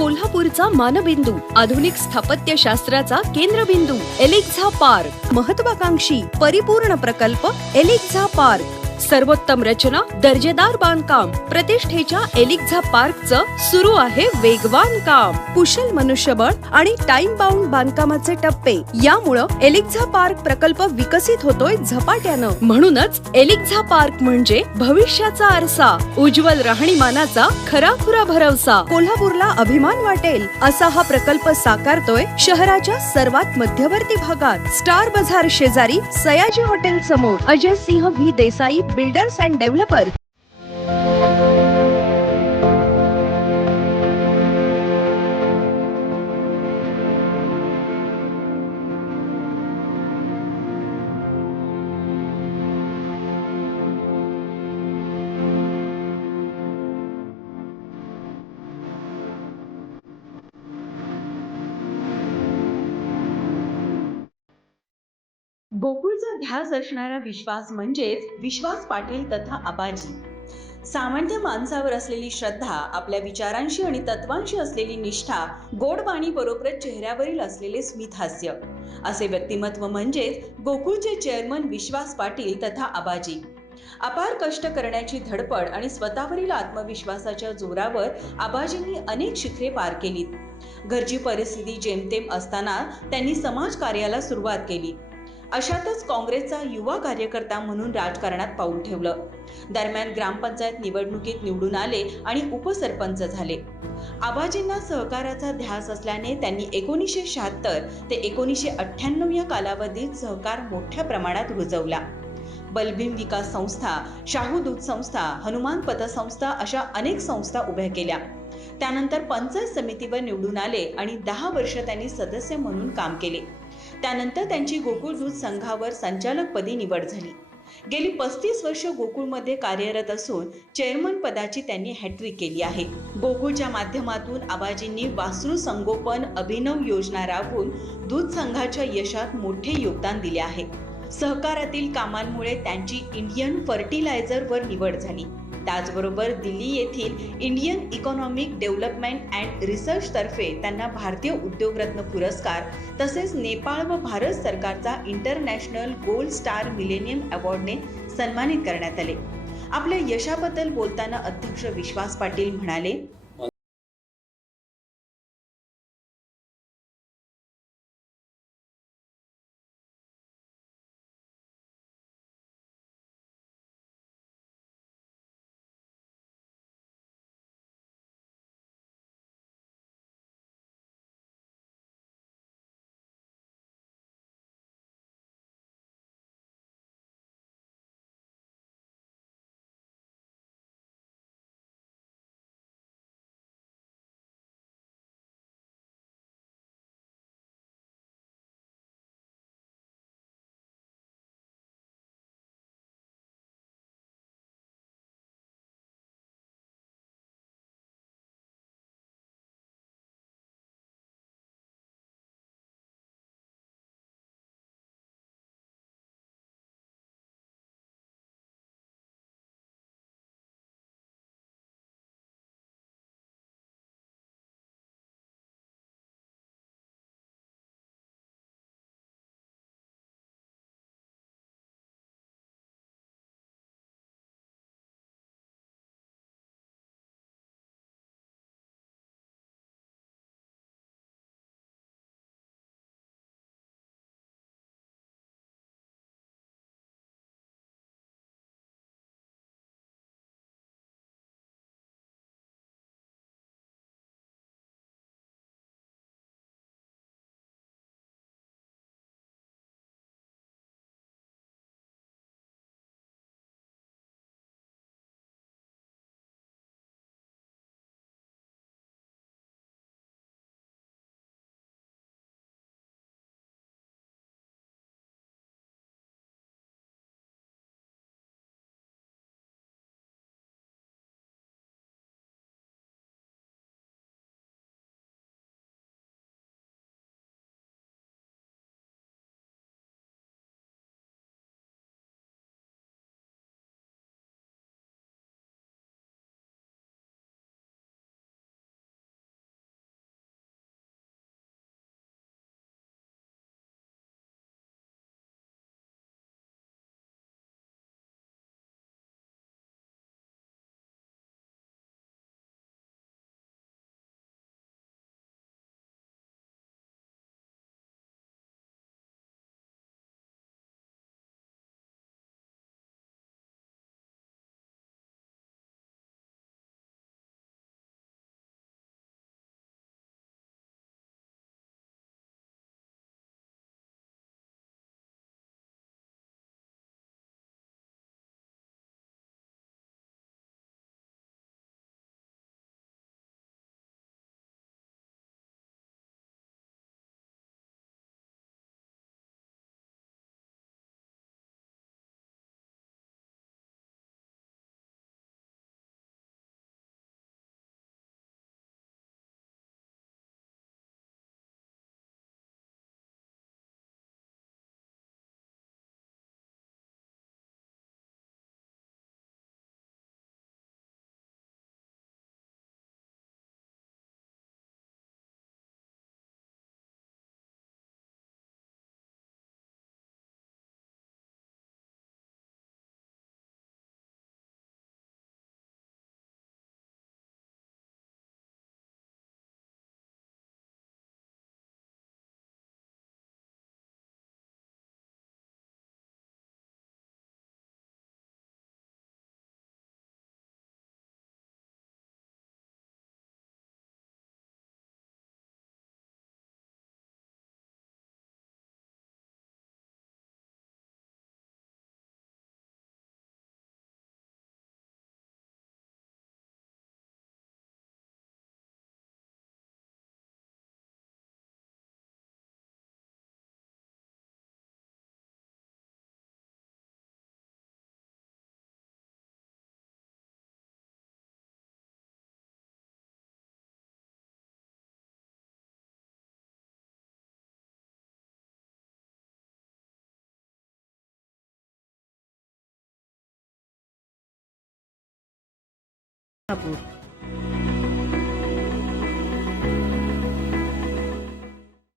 कोल्हापूरचा मानबिंदू आधुनिक स्थापत्य शास्त्राचा केंद्रबिंदू एलेक्झा पार्क. महत्वाकांक्षी परिपूर्ण प्रकल्प एलेक्झा पार्क. सर्वोत्तम रचना दर्जेदार बांधकाम प्रतिष्ठेच्या एलिक्झा पार्कचं सुरू आहे वेगवान काम. कुशल मनुष्यबळ आणि टाइम बाउंड बांधकामाचे टप्पे. यामुळं एलिक्झा पार्क प्रकल्प विकसित होतोय झपाट्यानं. म्हणूनच एलिक्झा पार्क म्हणजे भविष्याचा आरसा उज्ज्वल राहणीमानाचा खराखुरा भरवसा. कोल्हापूरला अभिमान वाटेल असा हा प्रकल्प साकारतोय शहराच्या सर्वात मध्यवर्ती भागात. स्टार बाजार शेजारी सयाजी हॉटेल समोर. Ajay Singh V Desai builders and developers. गोकुळचा ध्यास असणारा विश्वास म्हणजेच विश्वास पाटील तथा आबाजी. सामान्य माणसावर असलेली श्रद्धा आपल्या विचारांशी आणि तत्वांशी असलेली निष्ठा गोडबाणी बरोबर चेहऱ्यावरील असलेले स्मितहास्य. असे व्यक्तिमत्व म्हणजेच गोकुळचे चेअरमन विश्वास पाटील तथा आबाजी. अपार कष्ट करण्याची धडपड आणि स्वतःवरील आत्मविश्वासाच्या जोरावर आबाजींनी अनेक शिखरे पार केलीत. घरची परिस्थिती जेमतेम असताना त्यांनी समाज कार्याला सुरुवात केली. अशातच काँग्रेसचा युवा कार्यकर्ता म्हणून राजकारणात पाऊल ठेवलं. दरम्यान ग्रामपंचायत निवडणुकीत निवडून आले आणि उपसरपंच झाले. आबाजींना सहकाराचा ध्यास असल्याने त्यांनी एकोणीसशे शहात्तर ते एकोणीसशे अठ्ठ्याण्णव या कालावधीत सहकार मोठ्या प्रमाणात रुजवला. बलभीम विकास संस्था शाहू दूध संस्था हनुमान पतसंस्था अशा अनेक संस्था उभ्या केल्या. त्यानंतर पंचायत समितीवर निवडून आले आणि दहा वर्ष त्यांनी सदस्य म्हणून काम केले. त्यानंतर त्यांची गोकुळ दूध संघावर संचालकपदी निवड झाली. गेली पस्तीस वर्ष गोकुळमध्ये कार्यरत असून चेअरमन पदाची त्यांनी हॅट्रिक केली आहे. गोकुळच्या माध्यमातून आबाजींनी वासरू संगोपन अभिनव योजना राबवून दूध संघाच्या यशात मोठे योगदान दिले आहे. सहकारातील कामांमुळे त्यांची इंडियन फर्टिलायझरवर निवड झाली. त्याचबरोबर दिल्ली येथील इंडियन इकॉनॉमिक डेव्हलपमेंट अँड रिसर्चतर्फे त्यांना भारतीय उद्योगरत्न पुरस्कार तसेच नेपाळ व भारत सरकारचा इंटरनॅशनल गोल्ड स्टार मिलेनियम अवॉर्डने सन्मानित करण्यात आले. आपल्या यशाबद्दल बोलताना अध्यक्ष विश्वास पाटील म्हणाले 하부